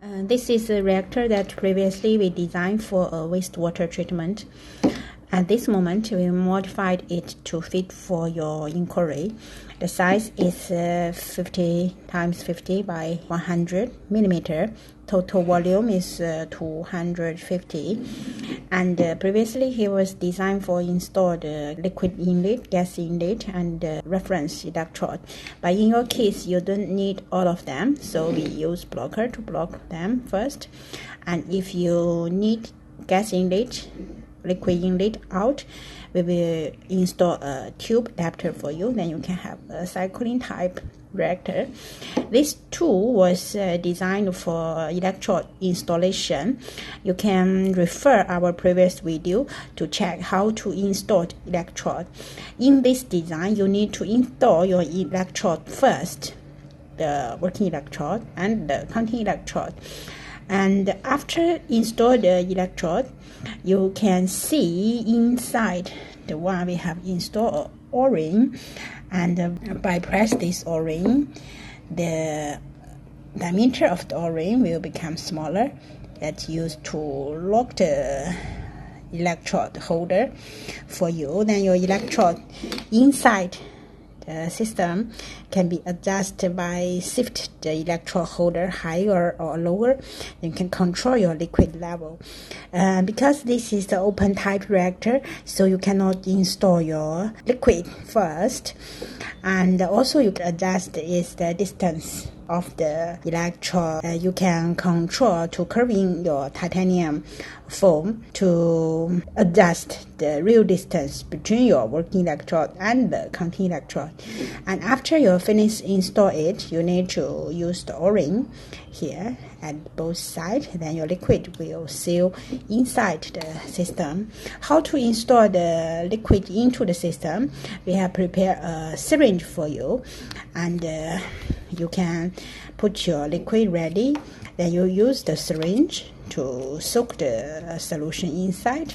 This is a reactor that previously we designed for a wastewater treatment. At this moment, we modified it to fit for your inquiry. The size is 50 times 50 by 100 millimeter. Total volume is 250. And previously, it was designed for installed liquid inlet, gas inlet, and reference electrode. But in your case, you don't need all of them, so we use blocker to block them first. And if you need gas inlet, liquid inlet out, we will install a tube adapter for you. Then you can have a cycling type reactor. This tool was designed for electrode installation. You can refer our previous video to check how to install electrode. In this design, you need to install your electrode first, the working electrode and the counting electrode. And after install the electrode, you can see inside the one we have installed O-ring, and by press this O-ring, the diameter of the O-ring will become smaller. That's used to lock the electrode holder for you. Then your electrode inside the system can be adjusted by shift the electrode holder higher or lower. You can control your liquid level. Because this is the open type reactor, so you cannot install your liquid first. And also you can adjust is the distance of the electrode. You can control to curving your titanium foam to adjust the real distance between your working electrode and the counting electrode. And after you finish install it, you need to use the O-ring here at both sides. Then your liquid will seal inside the system. How to install the liquid into the system? We have prepared a syringe for you, and you can put your liquid ready. Then you use the syringe to soak the solution inside.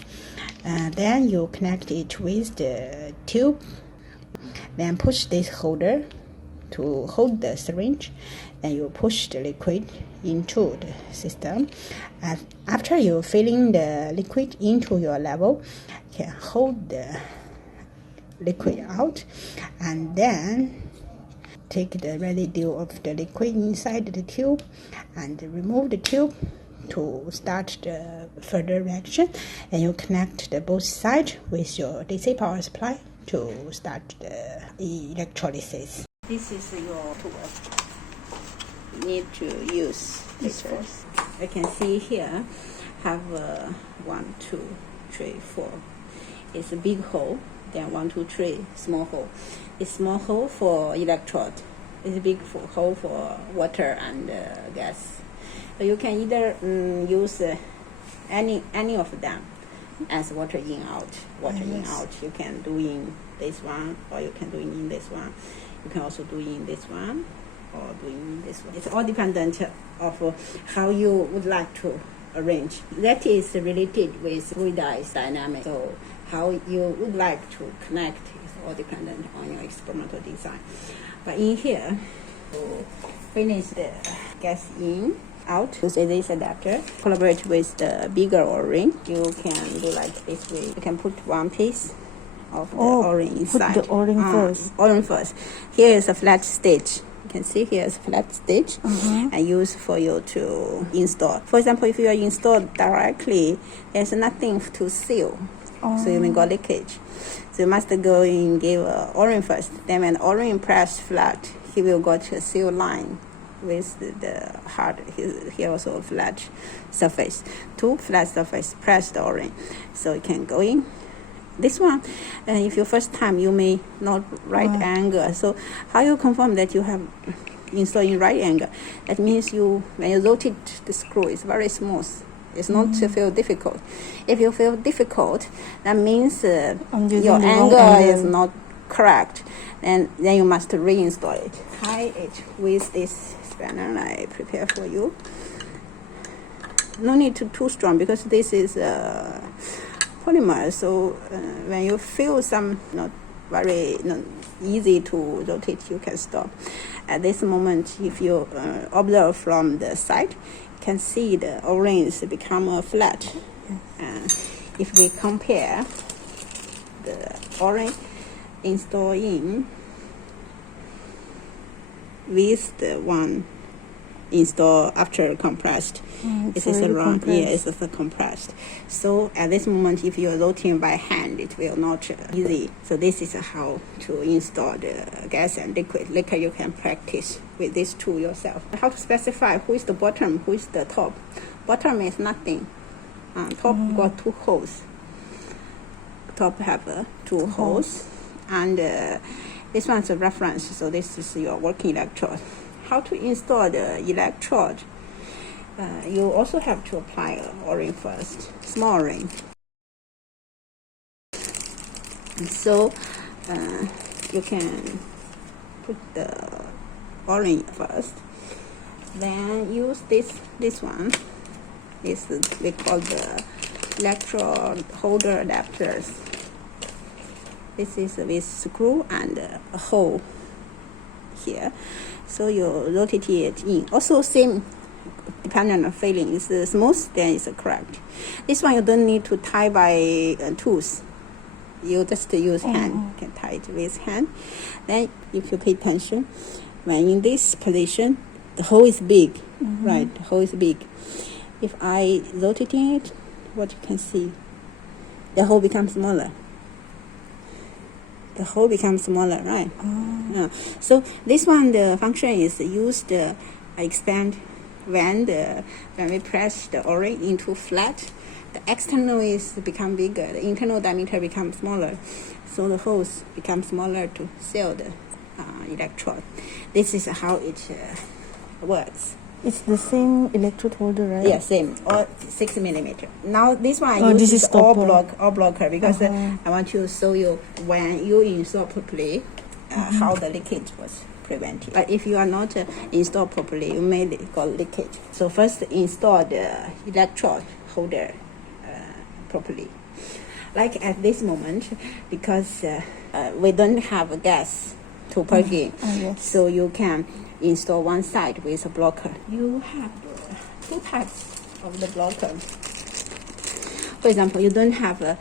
Then you connect it with the tube. Then push this holder to hold the syringe. Then you push the liquid into the system. And after you filling the liquid into your level, you can hold the liquid out, and then take the residue of the liquid inside the tube and remove the tube to start the further reaction. And you connect the both sides with your DC power supply to start the electrolysis. This is your tool. You need to use this first. I can see here have 1, 2, 3, 4. It's a big hole. Then 1, 2, 3 small hole. It's small hole for electrode. It's a big hole for water and gas. So you can either use any of them as water in out. Water in out. You can do in this one, or you can do in this one. You can also do in this one, or do in this one. It's all dependent of how you would like to arrange. That is related with fluidized dynamics. So how you would like to connect is all dependent on your experimental design. But in here, to finish the gas in, out, use this adapter, collaborate with the bigger O-ring. You can do like this way. You can put one piece of the O-ring inside. Put the O-ring first. O-ring first. Here is a flat stage. You can see here is a flat stage, and use for you to install. For example, if you are installed directly, there's nothing to seal. So you may got leakage. So you must go in, give O-ring first. Then when O-ring press flat, he will got a seal line with the hard, here also a flat surface. Two flat surface, press the O-ring. So you can go in. This one, if your first time, you may not right angle. So how you confirm that you have installed in right angle? That means when you rotate the screw, it's very smooth. It's not to feel difficult. If you feel difficult, that means your angle is not correct. Then you must reinstall it. Tie it with this spanner I prepare for you. No need to too strong, because this is polymer. So when you feel some not very easy to rotate, you can stop. At this moment, if you observe from the side, you can see the O-rings become flat. If we compare the O-ring installed in with the one installed after compressed, it is around, it's compressed. So at this moment, if you're rotating by hand, it will not easy. So this is how to install the gas and liquid. Later you can practice with this tool yourself. How to specify who is the bottom, who is the top. Bottom is nothing. Top got 2 holes. Top have 2 holes, and this one's a reference. So this is your working electrode. How to install the electrode? You also have to apply an O-ring first, small ring. So you can put the O-ring first, then use this one. This we call the electrode holder adapters. This is with screw and a hole here. So you rotate it in. Also same, depending on the filling. It's smooth, then it's cracked. This one you don't need to tie by tools. You just use hand. You can tie it with hand. Then if you pay attention, when in this position, the hole is big, right? The hole is big. If I rotate it, what you can see, the hole becomes smaller. The hole becomes smaller, right? So this one, the function is used expand when we press the O-ring into flat. The external is become bigger. The internal diameter becomes smaller, so the holes become smaller to seal the electrode. This is how it works. It's the same electrode holder, right? Yeah, same, or 6 millimeter. Now this one I use this is all blocker because I want to show you when you install properly how the leakage was prevented. But if you are not installed properly, you may got leakage. So first install the electrode holder properly. Like at this moment, because we don't have a gas to plug in, so you can install one side with a blocker. You have 2 types of the blocker. For example, you don't have a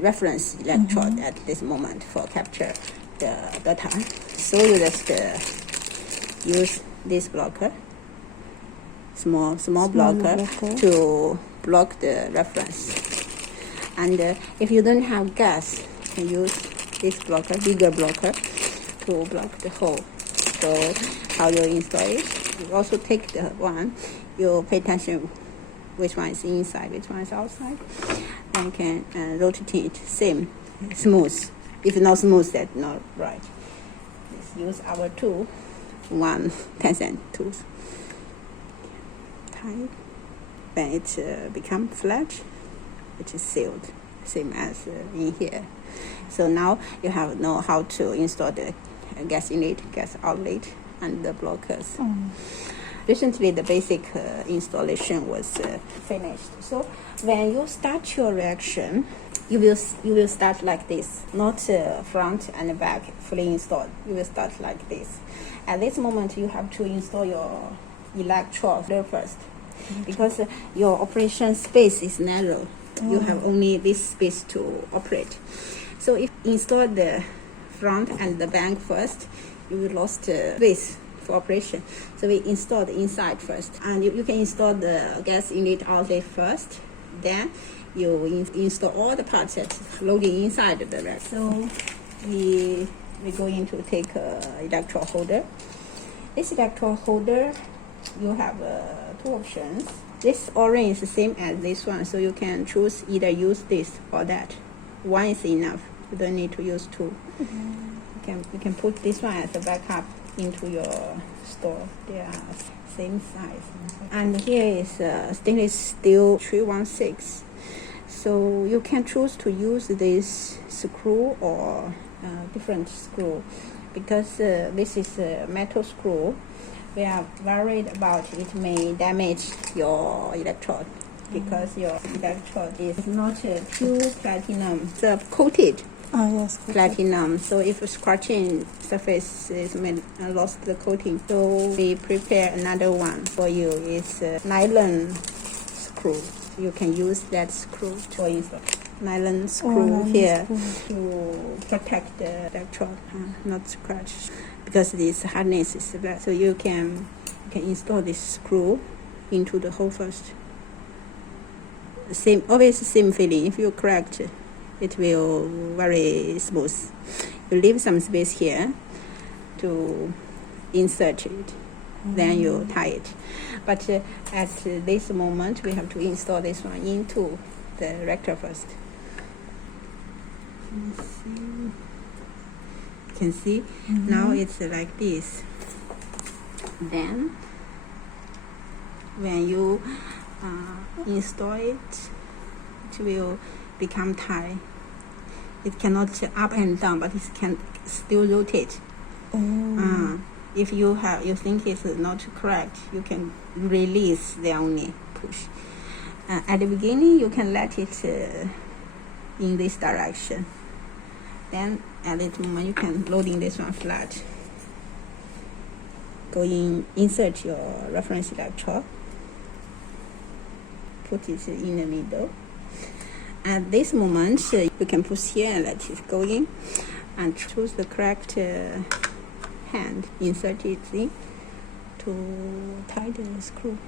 reference electrode at this moment for capture the data, so you just use this blocker, small blocker to block the reference. And if you don't have gas, you can use this blocker, bigger blocker, to block the hole. So how you install it? You also take the one, you pay attention which one is inside, which one is outside, and you can rotate it same, smooth. If not smooth, that's not right. Let's use our tool, 1 10-cent tool. Tie. When it become flat, it is sealed, same as in here. So now you have know how to install the gas inlet, gas outlet, and the blockers. Recently, the basic installation was finished. So when you start your reaction, you will start like this, not front and back fully installed. You will start like this. At this moment, you have to install your electrode first, because your operation space is narrow. You have only this space to operate. So if you install the front and the back first, you will lost space for operation. So we install the inside first, and you can install the gas inlet outlet first. Then you install all the parts that's loading inside the rack. So we're going to take electrode holder. This electrode holder, you have 2 options. This O-ring is the same as this one, so you can choose either use this or that. 1 is enough. You don't need to use 2. You can put this one as a backup into your store. They are same size. And here is stainless steel 316. So you can choose to use this screw or different screw, because this is a metal screw. We are worried about it may damage your electrode, because your electrode is not pure platinum. It's coated Yes. Platinum. So if scratching surface is lost the coating, so we prepare another one for you. It's a nylon screw. You can use that screw to install. Nylon screw here to protect the electrode, not scratch, because this hardness is bad. So you can install this screw into the hole first. Always same feeling. If you correct, it will very smooth. You leave some space here to insert it, then you tie it. But at this moment, we have to install this one into the reactor first. Let's see. You can see now it's like this. Then when you install it, it will become tight. It cannot up and down, but it can still rotate. If you think it's not correct, you can release, then only push. At the beginning, you can let it in this direction. Then at this moment, you can loading this one flat. Insert your reference electrode. Put it in the middle. At this moment, you can push here and let it go in, and choose the correct hand. Insert it in to tie the screw.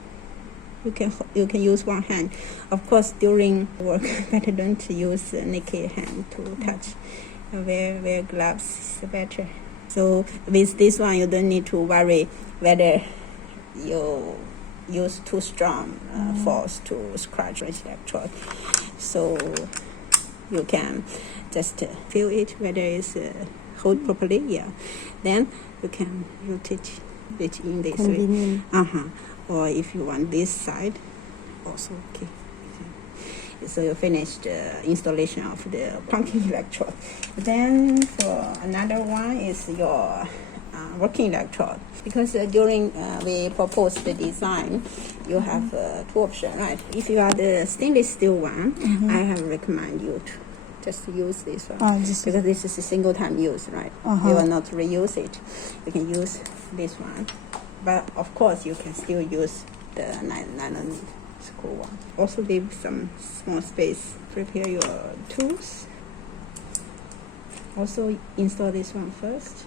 You can use one hand. Of course, during work, better don't use naked hand to touch. Wear gloves is better. So with this one, you don't need to worry whether you use too strong force to scratch the electrode. So you can just feel it whether it's hold properly. Yeah. Then you can rotate it in this way. Or if you want this side, also okay. So you finished the installation of the pumping electrode. Then for another one is your working electrode. Because during we proposed the design, you have two options, right? If you are the stainless steel one, I have recommend you to just use this one. Because this is a single time use, right? You will not reuse it. You can use this one. But of course, you can still use the nylon screw one. Also leave some small space. Prepare your tools. Also install this one first.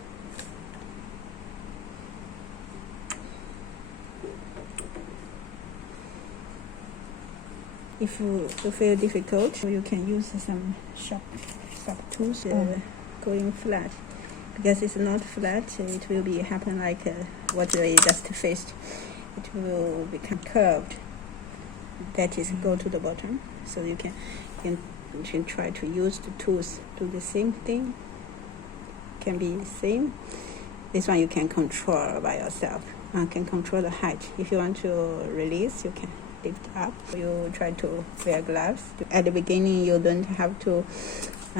If you feel difficult, you can use some sharp tools going flat. Because it's not flat, it will be happen like what we just faced. It will become curved. That is go to the bottom. So you can try to use the tools do the same thing. Can be the same. This one you can control by yourself. Can control the height. If you want to release, you can lift up. You try to wear gloves. At the beginning, you don't have to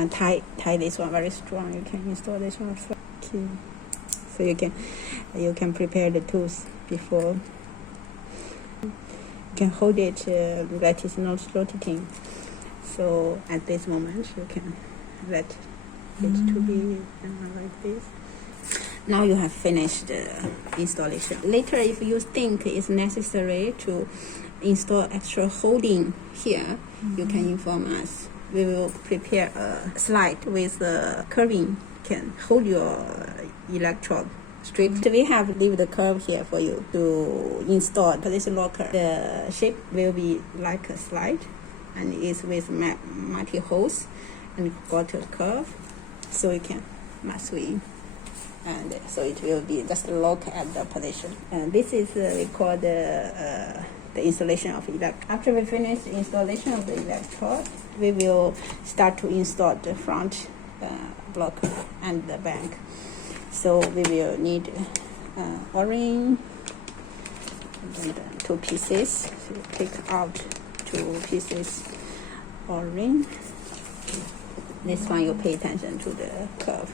tie this one very strong. You can install this one first. Okay. So you can prepare the tools before. You can hold it that is not rotating. So at this moment, you can let it to be like this. Now you have finished the installation. Later, if you think it's necessary to install extra holding here, you can inform us. We will prepare a slide with a curving, can hold your electrode straight. We have leave the curve here for you to install position locker. The shape will be like a slide, and it's with multi holes, and got a curve, so you can mess in. And so it will be just lock at the position. And this is we call the installation of electrode. After we finish the installation of the electrode, we will start to install the front block and the back. So we will need O-ring and then 2 pieces. So take out 2 pieces O-ring. This one you pay attention to the curve,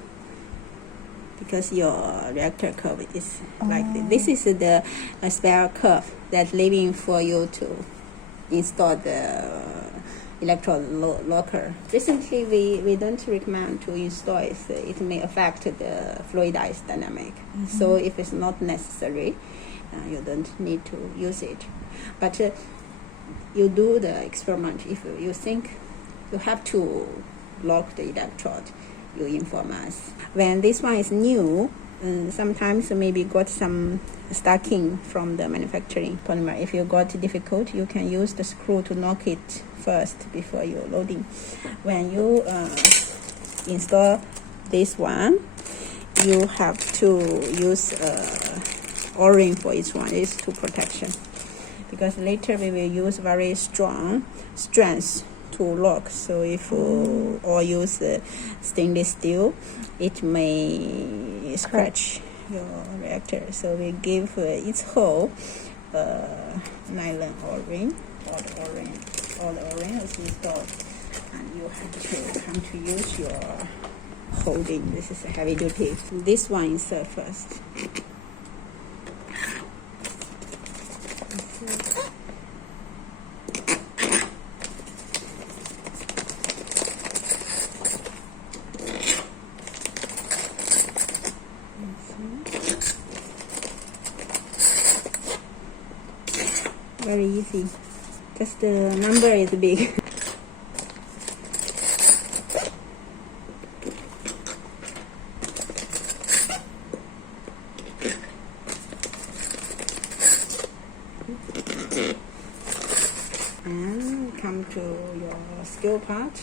because your reactor curve is like this. This is the spare curve that's leaving for you to install the electrode locker. Recently, we don't recommend to install it. It may affect the fluidized dynamic. So if it's not necessary, you don't need to use it. But you do the experiment. If you think you have to lock the electrode, you inform us. When this one is new, sometimes maybe got some stacking from the manufacturing polymer. If you got difficult, you can use the screw to knock it first before you loading. When you install this one, you have to use O-ring for each one. It's to protection, because later we will use very strong strands to lock. So if you or use stainless steel, it may scratch your reactor. So we give each hole nylon O-ring. All the O-ring is installed, and you have to come to use your holding. This is a heavy duty. This one insert first. Very easy. Just the number is big. And come to your skill part.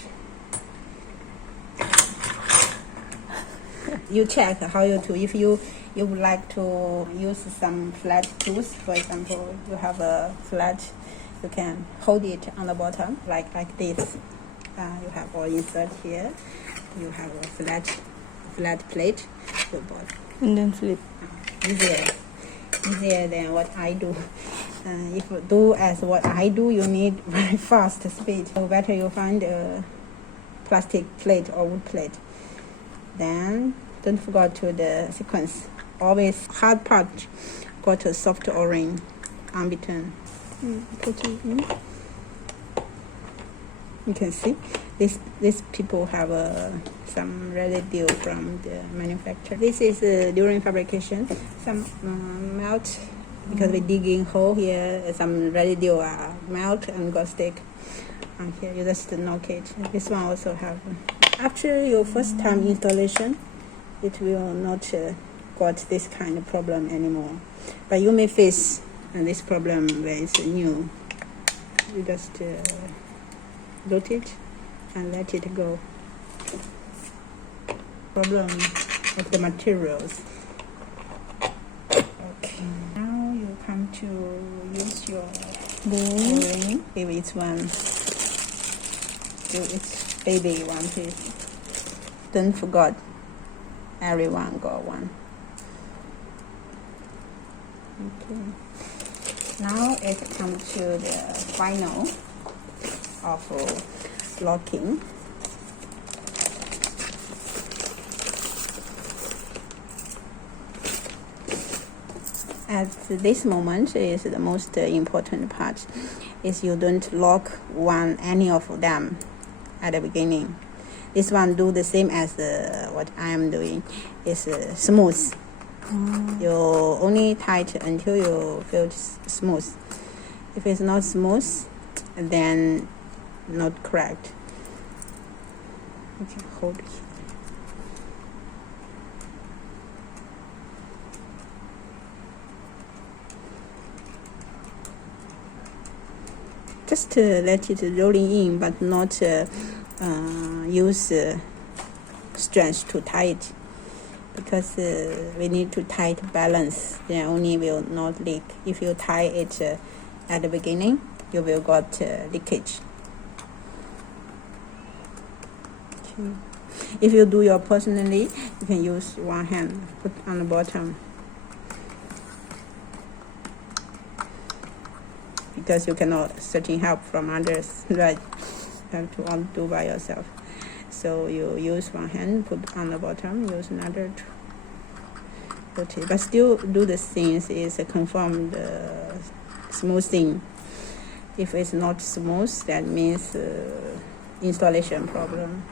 You check how you do. If you would like to use some flat tools, for example, you have a flat, you can hold it on the bottom like this. You have all insert here. You have a flat plate. You bought. And then flip. Easier than what I do. If you do as what I do, you need very fast speed. So better you find a plastic plate or wood plate. Then don't forget to the sequence. Always hard part got a soft O-ring on between. Put it in. You can see these people have some residue from the manufacturer. This is during fabrication, some melt, because we dig in hole here, some residue melt and got stick. And here you just knock it. This one also have. After your first time installation, it will not got this kind of problem anymore. But you may face this problem when it's new. You just load it and let it go. Problem with the materials. Okay. Now you come to use your ring. Give each one. Give each baby one, please. Don't forget, everyone got one. Okay. Now it comes to the final of locking. At this moment is the most important part. Is you don't lock any of them at the beginning. This one do the same as what I am doing. It's smooth. You only tight until you feel smooth. If it's not smooth, then not correct. You can hold it. Just let it rolling in, but not use strength to tie it, because we need to tight balance, then only will not leak. If you tie it at the beginning, you will got leakage. Okay. If you do your personally, you can use one hand, put on the bottom, because you cannot searching help from others, right? You have to all do by yourself. So you use one hand, put on the bottom, use another to put it. But still do the things is confirm the smoothing. If it's not smooth, that means installation problem.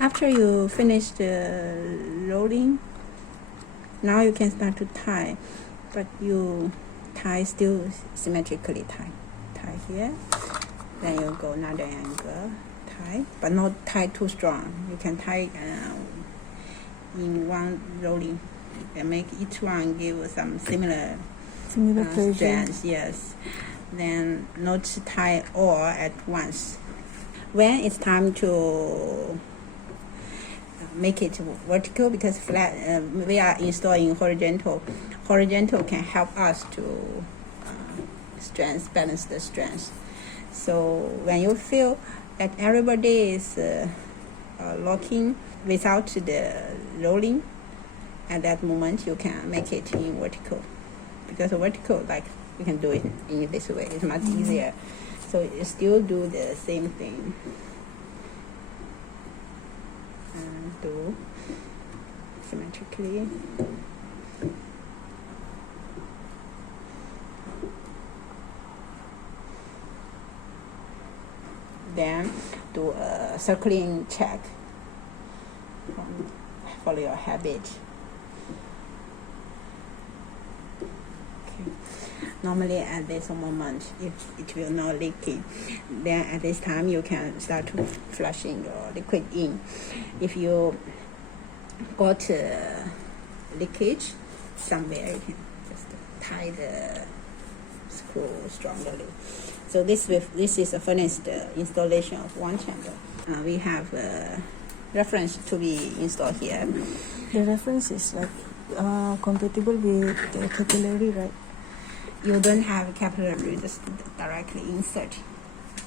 After you finish the rolling, now you can start to tie, but you tie still symmetrically tie here, then you go another angle, tie, but not tie too strong. You can tie in one rolling and make each one give some similar strands. Yes, then not tie all at once. When it's time to make it vertical, because flat we are installing horizontal can help us to balance the strength. So when you feel that everybody is locking without the rolling, at that moment you can make it in vertical, because vertical, like, you can do it in this way, it's much easier. So you still do the same thing. Do symmetrically. Then do a circling check. Follow your habit. Okay. Normally at this moment, if it will not leaking, then at this time you can start to flushing your liquid in. If you got leakage somewhere, you can just tie the screw strongly. So this is a finished installation of one chamber. We have a reference to be installed here. The reference is like compatible with the capillary, right? You don't have capillary, just directly insert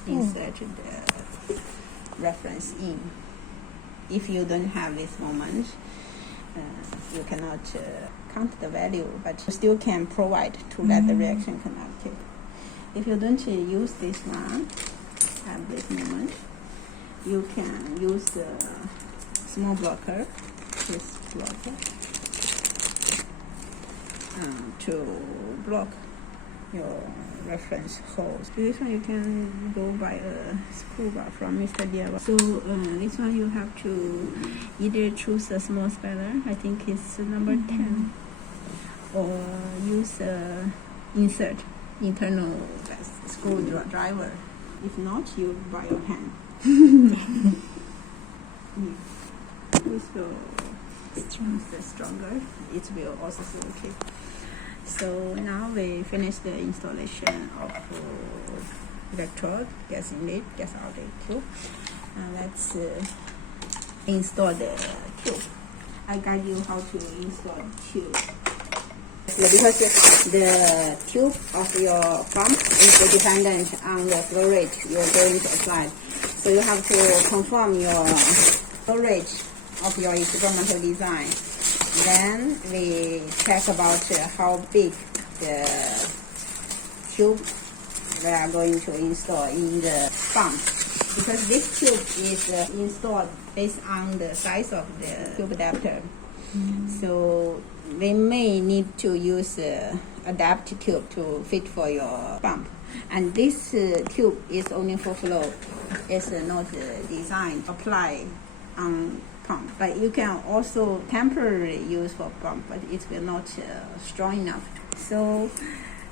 the reference in. If you don't have this moment, you cannot count the value, but you still can provide to let the reaction conductive. If you don't use this one at this moment, you can use the small blocker, this blocker, to block your reference holes. This one you can go by a screw bar from Mr. Diaba. So this one you have to either choose a small speller, I think it's number 10, or use insert internal screwdriver. If not, you by your hand. This will stronger. It will also be okay. So now we finish the installation of electrode, gas inlet, gas outlet tube. Let's install the tube. I guide you how to install the tube. Because the tube of your pump is dependent on the flow rate you're going to apply. So you have to confirm your flow rate of your experimental design. Then we check about how big the tube we are going to install in the pump. Because this tube is installed based on the size of the tube adapter. So we may need to use adapt tube to fit for your pump. And this tube is only for flow. It's not designed to apply on pump. But you can also temporarily use for pump, but it will not strong enough. So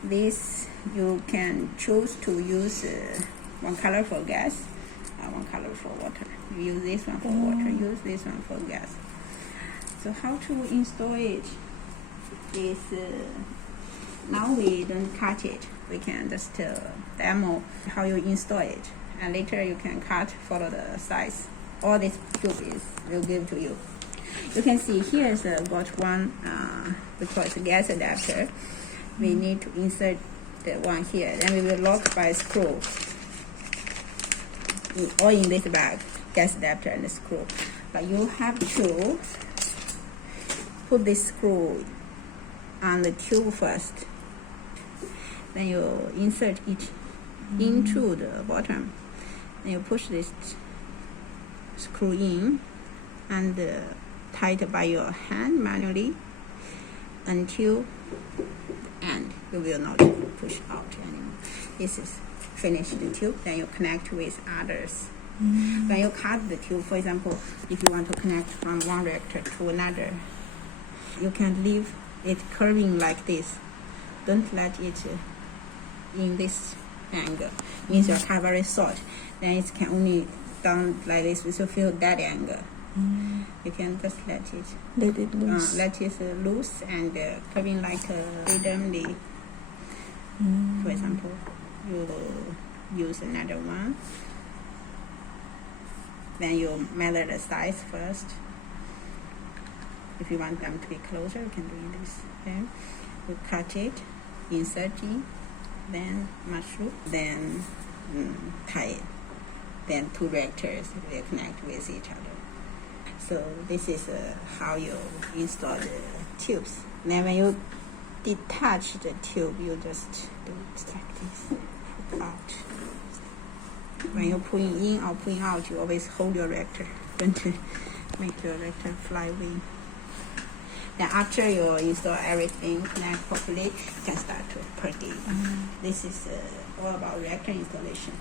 this you can choose to use one color for gas, one color for water. You use this one for water, use this one for gas. So how to install it is, now we don't cut it. We can just demo how you install it. And later you can cut, follow the size. All this tube will give to you. You can see here is got one, we call it a gas adapter. We need to insert the one here. Then we will lock by screw. or in this bag, gas adapter and the screw. But you have to put this screw on the tube first. Then you insert it into the bottom. Then you push this screw in and tight by your hand manually until the end. You will not push out anymore. This is finished the tube. Then you connect with others. When you cut the tube, for example, if you want to connect from one reactor to another, you can leave it curving like this. Don't let it in this angle. Means your cut very short. Then it can only down like this. So feel that angle. You can just let it loose. Let it loose and curving like randomly. For example, you use another one. Then you measure the size first. If you want them to be closer, you can do this. Then you cut it, insert it, then mushroom, then tie it. Then two reactors will connect with each other. So this is how you install the tubes. Then when you detach the tube, you just do it like this, pull out. When you're pulling in or pulling out, you always hold your reactor. Don't make your reactor fly away. Then after you install everything, connect properly, you can start to plug in. This is all about reactor installation.